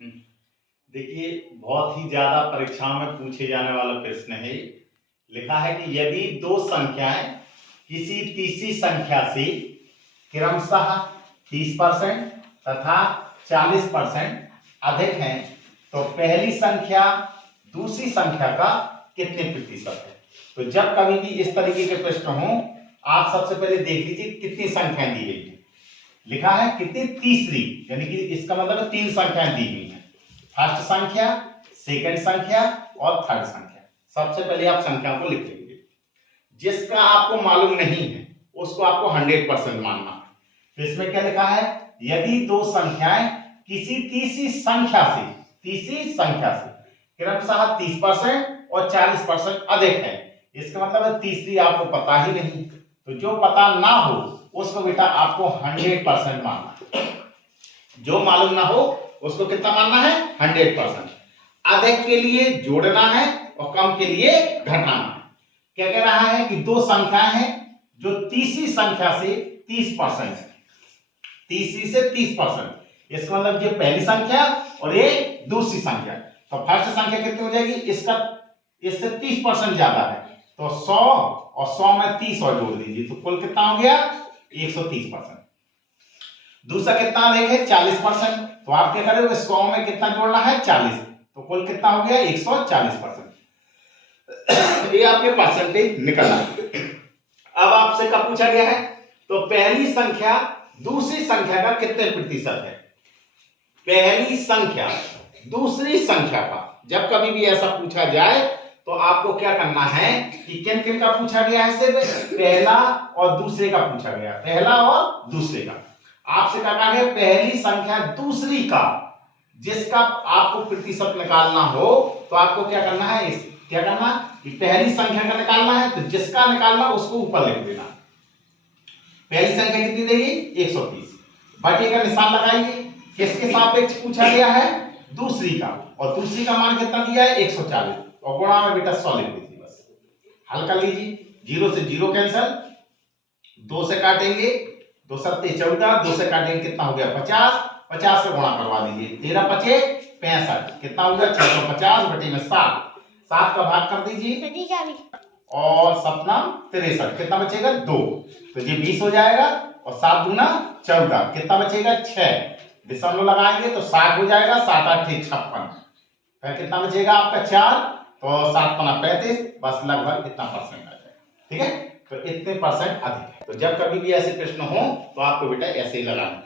हम्म, देखिए, बहुत ही ज्यादा परीक्षाओं में पूछे जाने वाला प्रश्न है। लिखा है कि यदि दो संख्याएं किसी तीसरी संख्या से क्रमशः 30% तथा 40% अधिक हैं तो पहली संख्या दूसरी संख्या का कितने प्रतिशत है। तो जब कभी भी इस तरीके के प्रश्न हो, आप सबसे पहले देख लीजिए कितनी संख्याएं दी गई है। लिखा है कितनी, तीसरी, यानी कि इसका मतलब 3 संख्याएं दी गई हैं। फर्स्ट संख्या, सेकंड संख्या और थर्ड संख्या। सबसे पहले आप संख्याओं को लिख लेंगे। जिसका आपको मालूम नहीं है उसको आपको 100% मानना है। तो इसमें क्या लिखा है, यदि दो संख्याएं किसी तीसरी संख्या से क्रमशः 30% और 40% अधिक है, इसका मतलब है तीसरी आपको पता ही नहीं। तो जो पता ना हो उसको बेटा आपको 100% मानना है। जो मालूम ना हो उसको कितना मानना है, 100%। अधिक के लिए जोड़ना है और कम के लिए घटाना है। क्या कह रहा है कि दो संख्याएं हैं जो तीसरी संख्या से 30% है, तीसरी से 30%। इसका मतलब ये पहली संख्या और ये दूसरी संख्या। तो फर्स्ट संख्या कितनी हो जाएगी, इसका इससे 30% ज्यादा है तो 100 और 100 में 30 और जोड़ दीजिए तो कुल कितना हो गया, 130%। दूसरा कितना अधिक है, 40%। तो आप क्या करोगे, 100 में कितना जोड़ना है, 40, तो कुल कितना हो गया, 140%। ये आपके परसेंटेज निकल आए। अब आपसे कब पूछा गया है, तो पहली संख्या दूसरी संख्या का कितने प्रतिशत है। पहली संख्या दूसरी संख्या का जब कभी भी ऐसा पूछा जाए तो आपको क्या करना है कि किन किन का पूछा गया है, सिर्फ पहला और दूसरे का पूछा गया, पहला और दूसरे का। आपसे क्या कहा गया, पहली संख्या दूसरी का जिसका आपको प्रतिशत निकालना हो तो आपको क्या करना है, क्या करना कि पहली संख्या का निकालना है तो जिसका निकालना उसको ऊपर लिख देना। पहली संख्या कितनी देगी, 130, बटे का निशान लगाएंगे। किसके सापेक्ष पूछा गया है, दूसरी का, और दूसरी का मान कितना दिया है, 140, और गुणा में बेटा 100 लिख दीजिए। बस हल कर लीजिए, 0 से 0 कैंसिल, 2 से काटेंगे 2 सत्ते 14, 2 से काटेंगे कितना हो गया 50, 50 से गुणा करवा दीजिए, 13 पचे 65, कितना हो गया 650 बटे में 7, 7 का भाग कर दीजिए और 7 63, कितना बचेगा 2, तो ये 20 हो जाएगा और 7 दूना 14, कितना बचेगा 6, दशमलव लगाएंगे तो 60 हो जाएगा, 7 8 56, फिर कितना बचेगा आपका 4, तो 7 पना 35, बस लगभग इतना परसेंट आ जाएगा। ठीक है, तो इतने परसेंट अधिक है। तो जब कभी भी ऐसे प्रश्न हो तो आपको बेटा ऐसे ही लगाना।